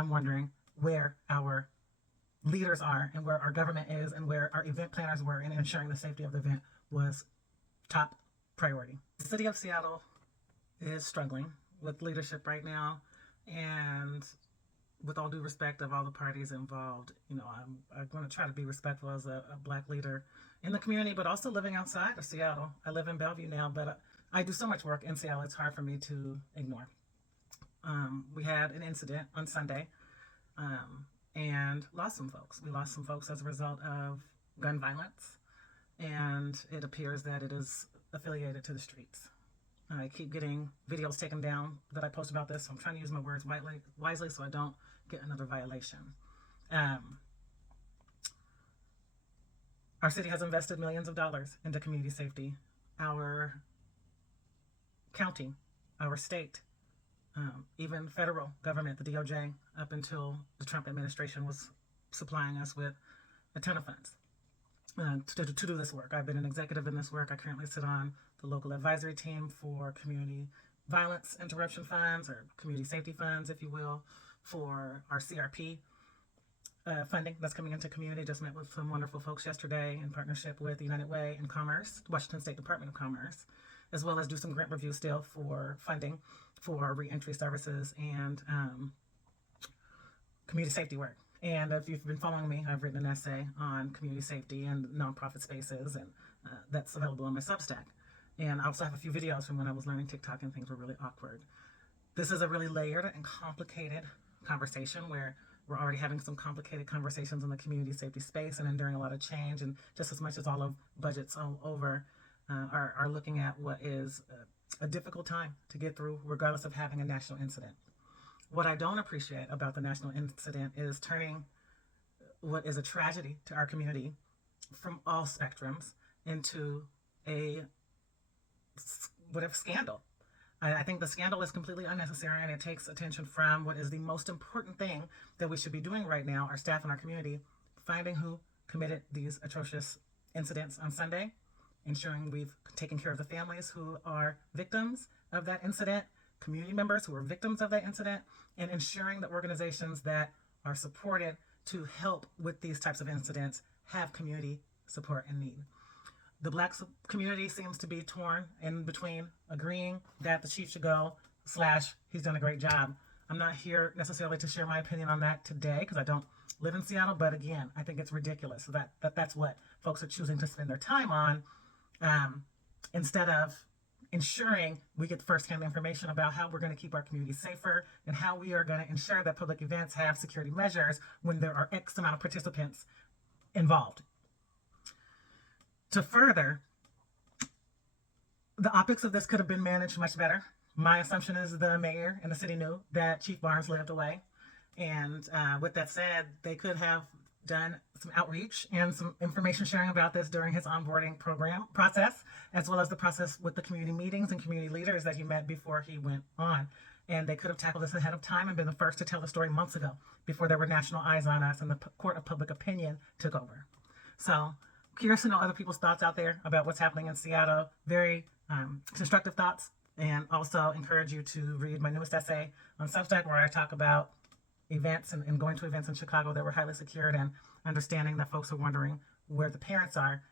I'm wondering where our leaders are and where our government is and where our event planners were in ensuring the safety of the event was top priority. The city of Seattle is struggling with leadership right now, and with all due respect of all the parties involved, I'm going to try to be respectful as a black leader in the community, but also living outside of Seattle. I live in Bellevue now, but I do so much work in Seattle, it's hard for me to ignore. We had an incident on Sunday and lost some folks. We lost some folks as a result of gun violence, and it appears that it is affiliated to the streets. I keep getting videos taken down that I post about this, so I'm trying to use my words wisely so I don't get another violation. Our city has invested millions of dollars into community safety. Our county, our state, even federal government, the DOJ, up until the Trump administration, was supplying us with a ton of funds to do this work. I've been an executive in this work. I currently sit on the local advisory team for community violence interruption funds, or community safety funds, if you will, for our CRP funding that's coming into community. Just met with some wonderful folks yesterday in partnership with United Way and Commerce, Washington State Department of Commerce, as well as do some grant review still for funding for reentry services and community safety work. And if you've been following me, I've written an essay on community safety and nonprofit spaces, and that's available on my Substack. And I also have a few videos from when I was learning TikTok and things were really awkward. This is a really layered and complicated conversation where we're already having some complicated conversations in the community safety space and enduring a lot of change. And just as much as all of budgets all over are looking at what is a difficult time to get through, regardless of having a national incident. What I don't appreciate about the national incident is turning what is a tragedy to our community from all spectrums into a scandal. I think the scandal is completely unnecessary, and it takes attention from what is the most important thing that we should be doing right now, our staff and our community, finding who committed these atrocious incidents on Sunday, ensuring we've taken care of the families who are victims of that incident, community members who are victims of that incident, and ensuring that organizations that are supported to help with these types of incidents have community support and need. The Black community seems to be torn in between agreeing that the chief should go / he's done a great job. I'm not here necessarily to share my opinion on that today because I don't live in Seattle, but again, I think it's ridiculous that's what folks are choosing to spend their time on, instead of ensuring we get firsthand information about how we're going to keep our community safer and how we are going to ensure that public events have security measures when there are X amount of participants involved. To further, the optics of this could have been managed much better. My assumption is the mayor and the city knew that Chief Barnes lived away. And with that said, they could have done some outreach and some information sharing about this during his onboarding program process, as well as the process with the community meetings and community leaders that he met before he went on. And they could have tackled this ahead of time and been the first to tell the story months ago, before there were national eyes on us and the court of public opinion took over. So curious to know other people's thoughts out there about what's happening in Seattle. Very constructive thoughts, and also encourage you to read my newest essay on Substack, where I talk about events and going to events in Chicago that were highly secured, and understanding that folks are wondering where the parents are